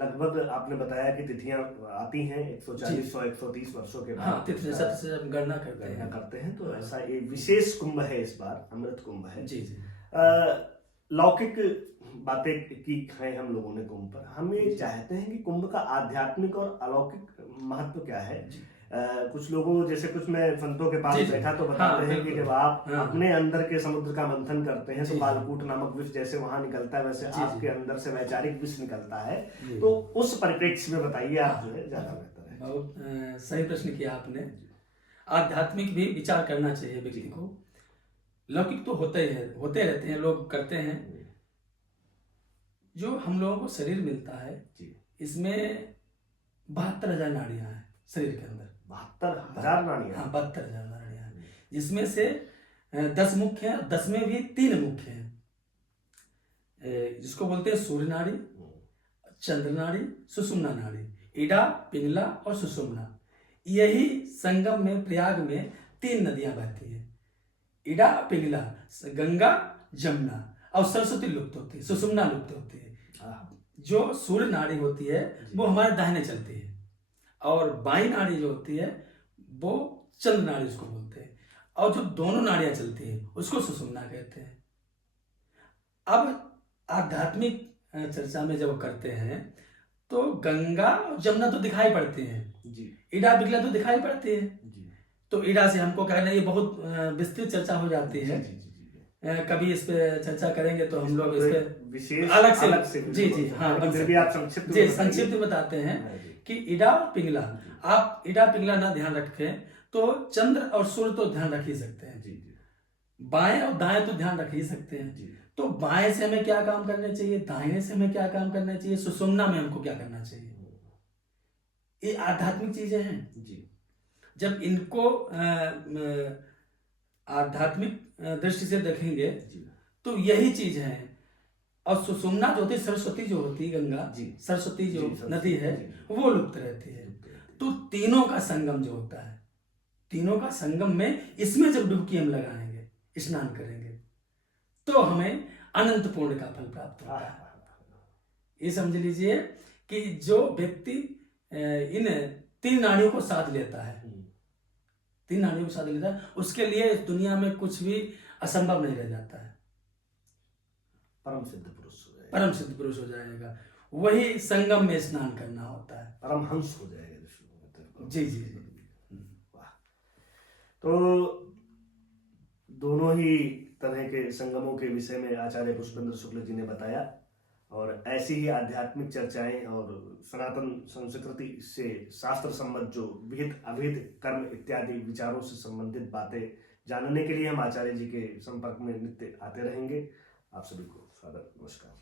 लगभग आपने बताया कि तिथियां आती हैं 140 130 वर्षों के बाद। हाँ, तिथि जैसा से हम गणना करते हैं। तो ऐसा एक विशेष कुंभ है, इस बार अमृत कुंभ है। जी जी। लौकिक बातें की हैं हम लोगों ने कुंभ पर। हम ये चाहते हैं कि कुंभ का आध्यात्मिक और अलौकिक महत्व क्या है। कुछ लोगों, जैसे कुछ मैं संतों के पास बैठा तो बताते हैं कि जब आप अपने अंदर के समुद्र का मंथन करते हैं तो कालकूट नामक विष जैसे वहां निकलता है, वैसे आपके अंदर से वैचारिक विष निकलता है। तो उस परिप्रेक्ष्य में बताइए आप, जो है ज्यादा बेहतर है। बहुत सही प्रश्न किया आपने। आध्यात्मिक भी विचार करना चाहिए व्यक्ति को। लौकिक तो होते ही है, होते रहते हैं, लोग करते हैं। जो हम लोगों को शरीर मिलता है, इसमें 72,000 नाड़ियां हैं शरीर के अंदर। 72,000 नाड़ियां? हाँ, 72,000 नाड़ियां हैं, जिसमें से 10 मुख्य हैं, 10 में भी 3 मुख्य हैं, जिसको बोलते हैं सूर्य नाड़ी, चंद्र नाड़ी, सुषुम्ना नाड़ी। इडा, पिंगला और सुषुम्ना, यही संगम में प्रयाग में 3 नदियां बहती है। इडा, पिंगला, गंगा, जमुना, और सरस्वती लुप्त होती है, सुषुम्ना लुप्त होती है। जो सूर्य नाड़ी होती है वो हमारे दाहिने चलती है, और बाई नाड़ी जो होती है वो चंद्र नाड़ी उसको बोलते हैं, और जो दोनों नाड़ियां चलती है उसको सुषुम्ना कहते हैं। अब आध्यात्मिक चर्चा में जब करते हैं तो गंगा और जमुना तो दिखाई पड़ती हैं, इडा पिंगला तो दिखाई पड़ती है। तो इडा से हमको कहना, ये बहुत विस्तृत चर्चा हो जाती है। कभी इस पे चर्चा करेंगे तो हम लोग इस पे विशेष अलग से जी जी हाँ आप संक्षिप्त में बताते हैं कि इडा और पिंगला, आप इडा पिंगला ना ध्यान रखें तो चंद्र और सूर्य तो ध्यान रख ही सकते हैं। बाएं और दाएं तो ध्यान रख ही सकते हैं। तो बाएं से हमें क्या काम करना चाहिए, दाहिने से हमें क्या काम करना चाहिए, सुषुम्ना में हमको क्या करना चाहिए। ये आध्यात्मिक चीजें हैं। जब इनको आध्यात्मिक दृष्टि से देखेंगे तो यही चीज है। और सुषुम्ना जो होती है, सरस्वती जो होती है, गंगा सरस्वती जो नदी है वो लुप्त रहती है। तो तीनों का संगम जो होता है, तीनों का संगम में इसमें जब डुबकी हम लगाएंगे, स्नान करेंगे, तो हमें अनंत पुण्य का फल प्राप्त होता है। ये समझ लीजिए कि जो व्यक्ति इन 3 नाड़ियों को साध लेता है, 3 नाड़ियों को साध लेता है, उसके लिए इस दुनिया में कुछ भी असंभव नहीं रह जाता है। परम सिद्ध पुरुष हो जाएगा। परम सिद्ध पुरुष हो जाएगा। वही संगम में स्नान करना होता है, परमहंस हो जाएगा। जी जी। वाह। तो दोनों ही तरह के संगमों के विषय में आचार्य पुष्पेंद्र शुक्ल जी ने बताया, और ऐसी ही आध्यात्मिक चर्चाएं और सनातन संस्कृति से शास्त्र सम्मत जो विहित अविहित कर्म इत्यादि विचारों से संबंधित बातें जानने के लिए हम आचार्य जी के संपर्क में नित्य आते रहेंगे। आप सभी को स्वागत, नमस्कार।